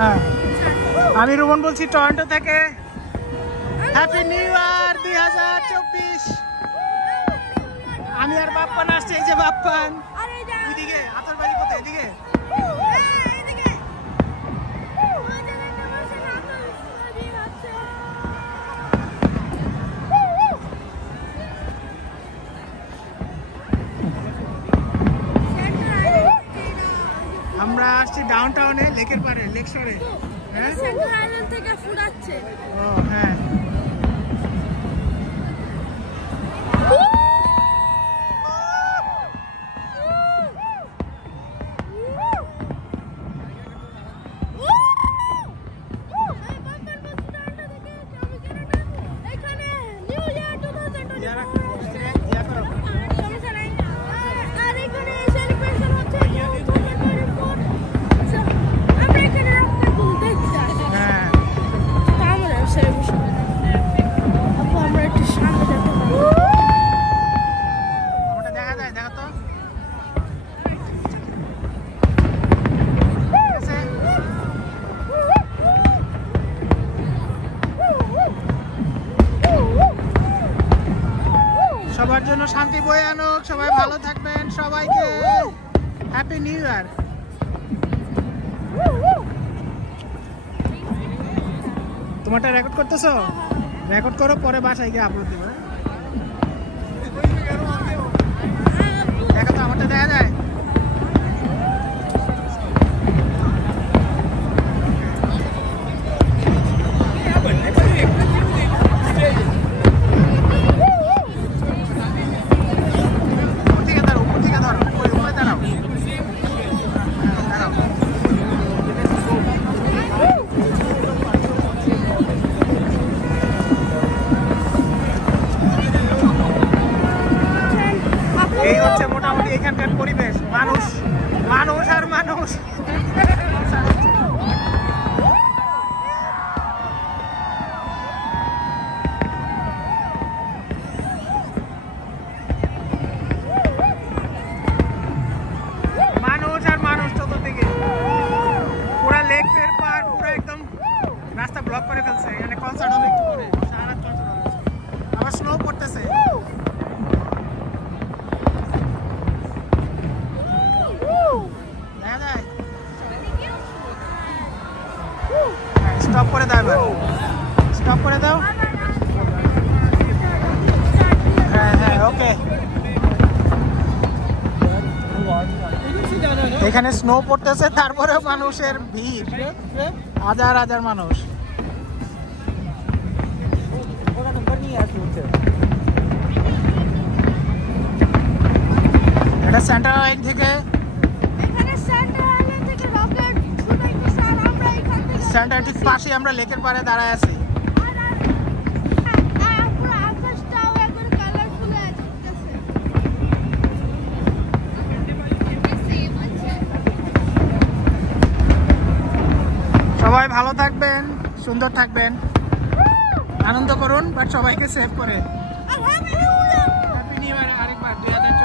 হ্যাঁ, আমি রুমন বলছি টরন্টো থেকে। Happy new year 2024। আমি আর বাপ্পান আসছে, এই যে বাপ্পান। ওইদিকে আতর বাড়ি কোথায়? এদিকে আমরা আসছি ডাউন টাউনে, লেকের পারে, লেক শোরে। হ্যাঁ, সেন্ট্রাল আইল্যান্ড থেকে ফুড আসছে। ও হ্যাঁ, সবার জন্য শান্তি বয়ে আনুক। সবাই ভালো থাকবেন, সবাইকে হ্যাপি নিউ ইয়ার। তোমারটা রেকর্ড করতেছো? রেকর্ড করো, পরে বাসায় গিয়ে আপলোড দিবে। দেখো তো, আমারটা দেখা যায়? এই হচ্ছে মোটামুটি এখানকার পরিবেশ। মানুষ মানুষ আর মানুষ। মানুষ আর মানুষ চতুর্দিকে। পুরা লেক এর পার, পুরা একদম রাস্তা ব্লক করে ফেলছে। এখানে কনসার্ট হবে একটু পরে, সারা রাত কনসার্ট হবে। আবার স্নো পড়তেছে। স্টপ করে দাও, এবার স্টপ করে দাও। হ্যাঁ হ্যাঁ, ওকে। এখানে স্নো পড়তেছে, তারপরেও মানুষের ভিড়, হাজার হাজার মানুষ। এটা সেন্ট্রাল লাইন থেকে, সেন্টার ঠিক পাশে আমরা লেকের পাড়ে দাঁড়ায় আছি। সবাই ভালো থাকবেন, সুন্দর থাকবেন, আনন্দ করুন, বাট সবাইকে সেভ করে। হ্যাপি নিউ ইয়ার আরেকবার 2024।